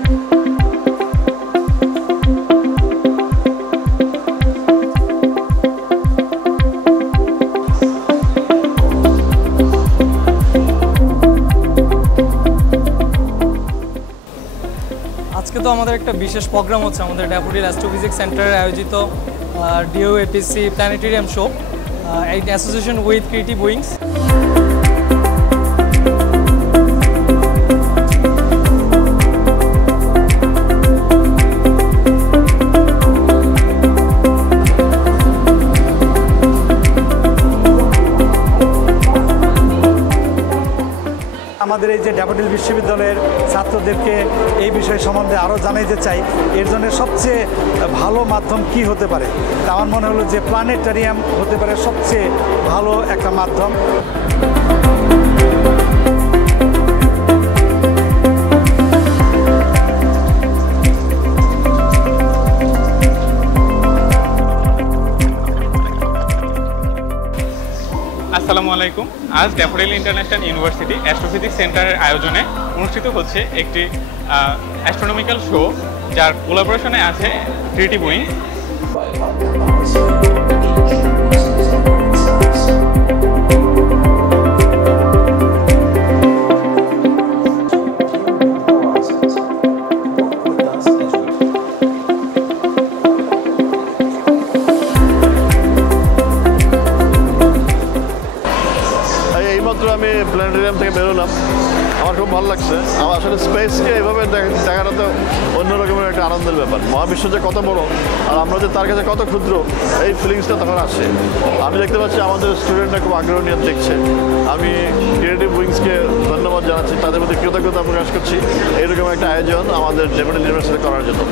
আজকে তো আমাদের একটা বিশেষ প্রোগ্রাম হচ্ছে আমাদের ড্যাফোডিল অ্যাস্ট্রোফিজিক্স সেন্টারে আয়োজিত DOAPC planetarium show in association with Creative Wings. আমাদের এই যে ড্যাফোডিল বিশ্ববিদ্যালয়ের ছাত্রদেরকে এই বিষয় সম্বন্ধে আরও জানাইতে চাই, এর জন্য সবচেয়ে ভালো মাধ্যম কি হতে পারে। আমার মনে হলো যে প্ল্যানেটারিয়াম হতে পারে সবচেয়ে ভালো একটা মাধ্যম। আসসালামু আলাইকুম। আজ ড্যাফোডিল ইন্টারন্যাশনাল ইউনিভার্সিটি অ্যাস্ট্রোফিজিক্স সেন্টারের আয়োজনে অনুষ্ঠিত হচ্ছে একটি অ্যাস্ট্রোনমিক্যাল শো, যার কোলাবোরেশনে আছে ক্রিয়েটিভ উইং। আমি প্ল্যানেটেরিয়াম থেকে বেরোলাম, আমার খুব ভালো লাগছে। আমার আসলে স্পেসকে এভাবে দেখাটা তো অন্যরকমের একটা আনন্দের ব্যাপার। মহাবিশ্ব যে কত বড় আর আমরা যে তার কাছে কত ক্ষুদ্র, এই ফিলিংসটা তখন আসে। আমি দেখতে পাচ্ছি আমাদের স্টুডেন্টরা খুব আগ্রহ নিয়ে দেখছে। আমি ক্রিয়েটিভ উইংসকে ধন্যবাদ জানাচ্ছি, তাদের প্রতি কৃতজ্ঞতা প্রকাশ করছি এইরকম একটা আয়োজন আমাদের ড্যাফোডিল ইউনিভার্সিটি করার জন্য।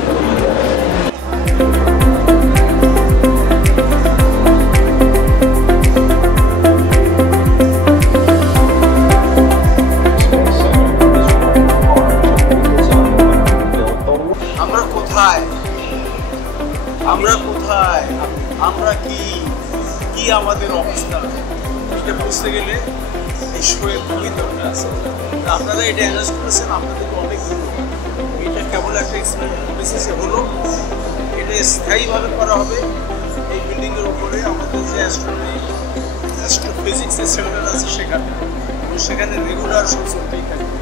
আমরা কি আমাদের অবস্থা, এটা বুঝতে গেলে এই শোয়ের খুবই দরকার আছে। আপনারা এটা অ্যারেঞ্জ করেছেন, আপনাদের অনেক ধন্যবাদ। এটা কেবল একটা এক্সপেরিমেন্টাল বেসিসে হলো, এটা স্থায়ীভাবে করা হবে এই বিল্ডিংয়ের উপরে। আমাদের যে অ্যাস্ট্রোফিজিক্সের সেন্টার আছে সেখানে রেগুলার সব চলতেই থাকবে।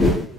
you